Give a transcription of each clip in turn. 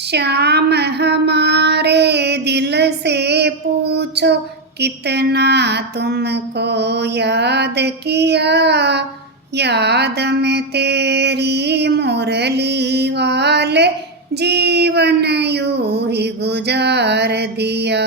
श्याम हमारे दिल से पूछो कितना तुमको याद किया। याद में तेरी मुरली वाले जीवन यूं ही गुजार दिया।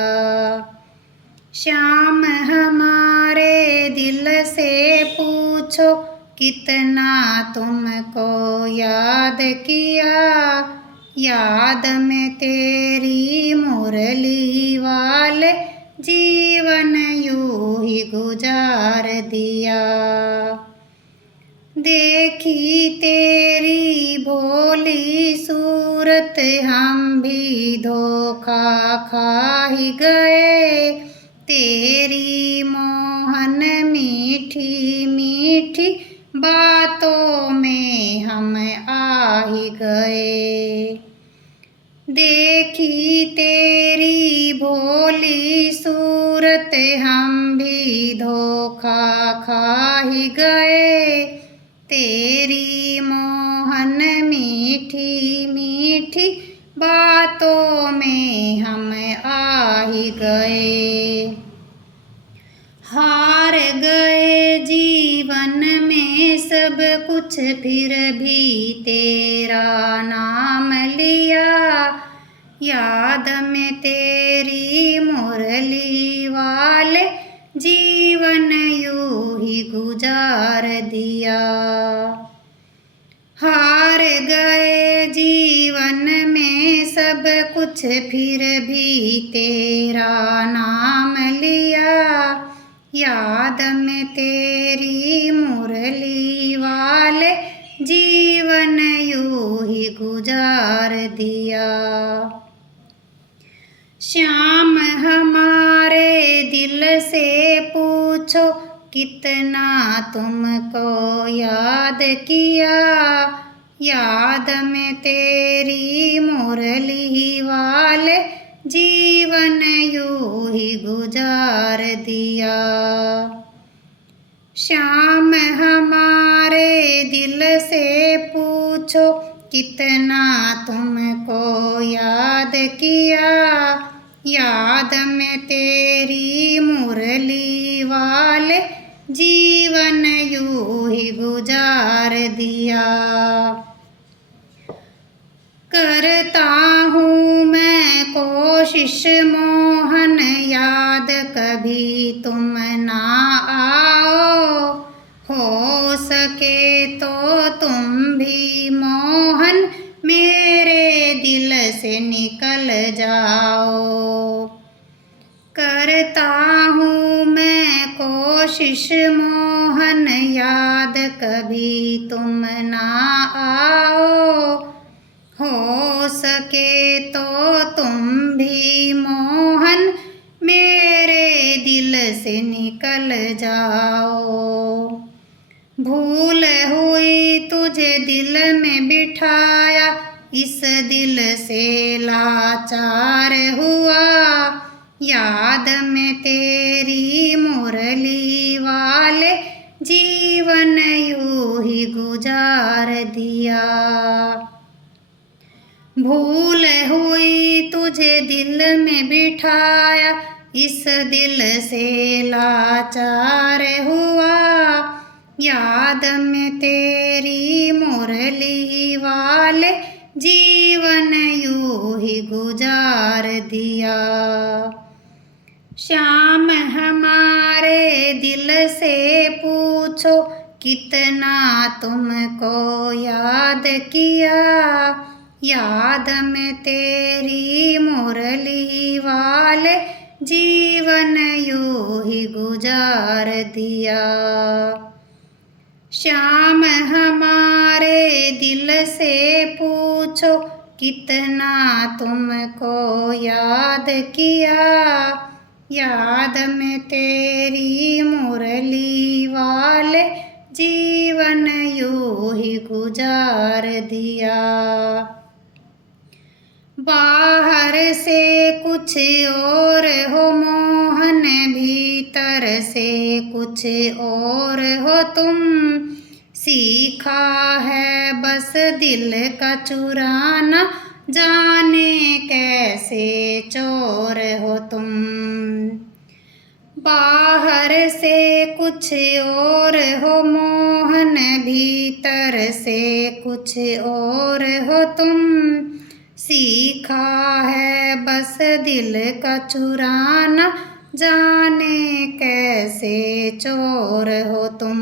श्याम हमारे दिल से पूछो कितना तुमको याद किया। याद में तेरी मुरली वाले जीवन यूं ही गुजार दिया। देखी तेरी भोली सूरत हम भी धोखा खा ही गए। तेरी मोहन मीठी मीठी बातों में हम आ ही गए। देखी तेरी भोली सूरत हम भी धोखा खा ही गए। तेरी मोहन मीठी मीठी बातों में हम आ ही गए। हार गए जीवन में सब कुछ फिर भी तेरा नाम लिया। याद में तेरी मुरली वाले जीवन यूं ही गुजार दिया। हार गए जीवन में सब कुछ फिर भी तेरा नाम लिया। याद में तेरी मुरली वाले जीवन यूं ही गुजार दिया। श्याम हमारे दिल से पूछो कितना तुमको याद किया। याद में तेरी मुरली वाले जीवन यूं ही गुजार दिया। श्याम हमारे दिल से पूछो कितना तुमको याद किया। याद में तेरी मुरली वाले जीवन यूं ही गुजार दिया। करता हूँ मैं कोशिश मोहन याद कभी तुम ना आओ। हो सके तो तुम भी मोहन मेरे दिल से निकल जाओ। करता हूँ मैं कोशिश मोहन याद कभी तुम ना आओ। हो सके तो तुम भी मोहन मेरे दिल से निकल जाओ। भूल हुई तुझे दिल में बिठाया इस दिल से लाचार हुआ। याद में तेरी मुरली वाले जीवन यूं ही गुजार दिया। भूल हुई तुझे दिल में बिठाया इस दिल से लाचार हुआ। याद में तेरी मुरली वाले जीवन यूं ही गुजार दिया। श्याम हमारे दिल से पूछो कितना तुमको याद किया। याद में तेरी मुरली वाले जीवन यूं ही गुजार दिया। श्याम हमारे दिल से पूछो कितना तुमको याद किया। याद में तेरी मुरली वाले जीवन यूं ही गुजार दिया। बाहर से कुछ और हो मोहन भीतर से कुछ और हो तुम। सीखा है बस दिल का चुराना जाने कैसे चोर हो तुम। बाहर से कुछ और हो मोहन, भीतर से कुछ और हो तुम। सीखा है बस दिल का चुराना, जाने कैसे चोर हो तुम।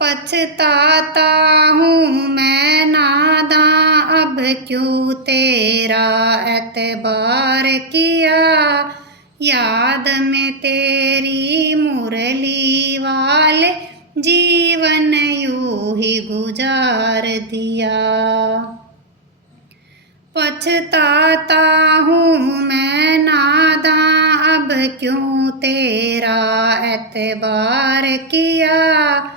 पछताता हूँ मैं नादां, अब क्यों तेरा एतबार किया। याद में तेरी मुरली वाले जीवन यूं ही गुजार दिया। पछताता हूँ मैं नादां, अब क्यों तेरा एतबार किया।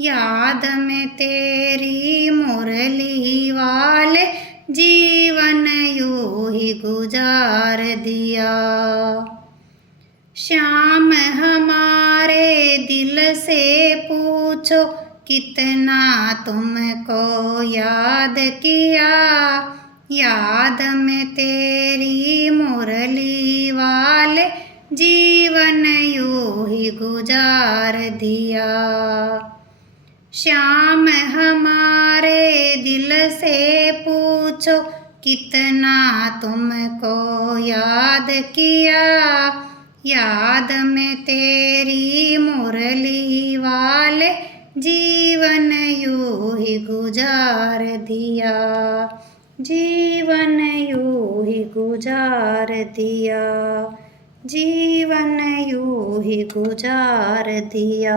याद में तेरी मुरली वाले जीवन यूं ही गुजार दिया। श्याम हमारे दिल से पूछो, कितना तुमको याद किया। याद में तेरी मुरली वाले जीवन यूं ही गुजार दिया। श्याम हमारे दिल से पूछो, कितना तुमको याद किया। याद में तेरी मुरली वाले जीवन यूं ही गुजार दिया। जीवन यूं ही गुजार दिया। जीवन यूं ही गुजार दिया।